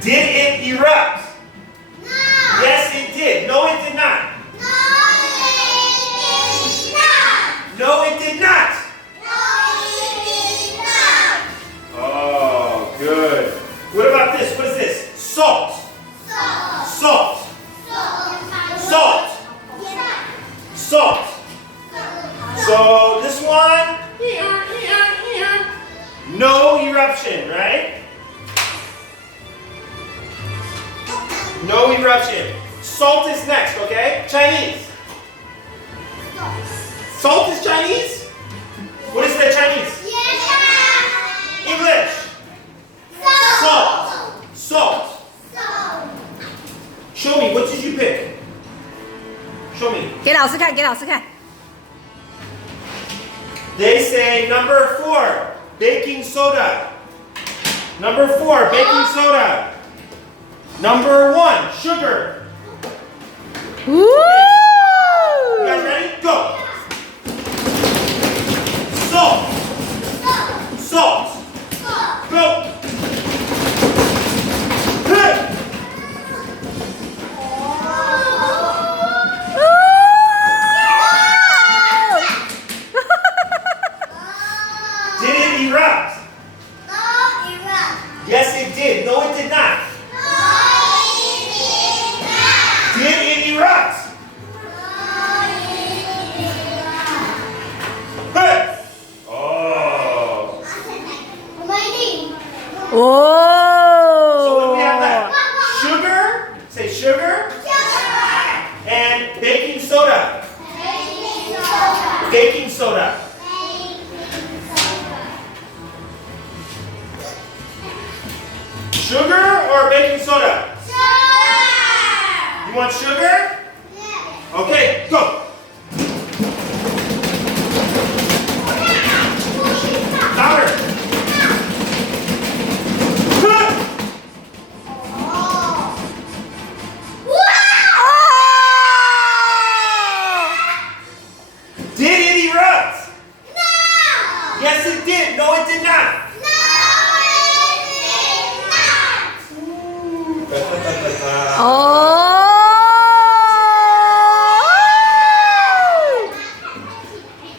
Did it erupt? No. Yes, it did. No, it did not. No, it did not. No, it did not. No, it did not. Oh, good. What about this? What is this? Salt. Salt. Salt. Salt. Salt. So this one, no eruption, right? No eruption. Salt is next, okay? Chinese. Salt is Chinese? What is the Chinese? English. Salt. Salt. Show me, what did you pick? Show me. 给老师看，给老师看。 They say number 4, baking soda. Number 4, baking soda. Number 1, sugar. You guys ready? Go. Salt. Salt. Go. Hey. Did it erupt? Yes, it did. No, it did not. Did it erupt? Hey. Oh. So what do we have left? Sugar. Say sugar. And baking soda. Baking soda. Sugar or baking soda? You want sugar? Okay, go. Louder. Did it erupt? Yes, it did. No, it did not.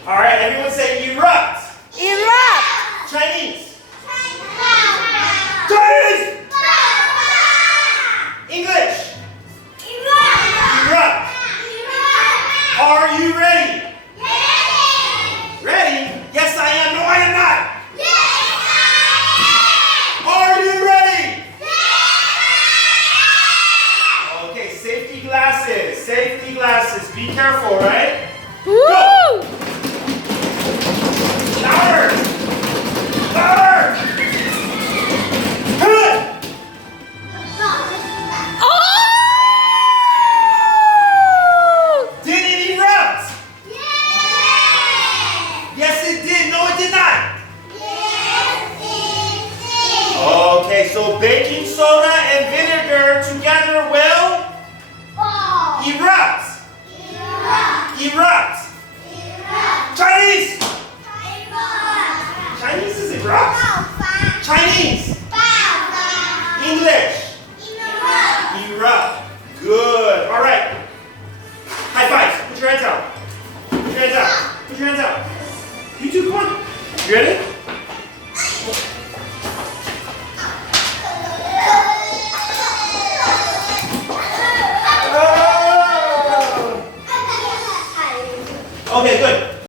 All right, everyone say erupt. Erupt. Chinese. Chinese. English. Erupt. Are you ready? Ready? Yes, I am. No, I am not. Are you ready? Okay, safety glasses. Safety glasses. Be careful, right?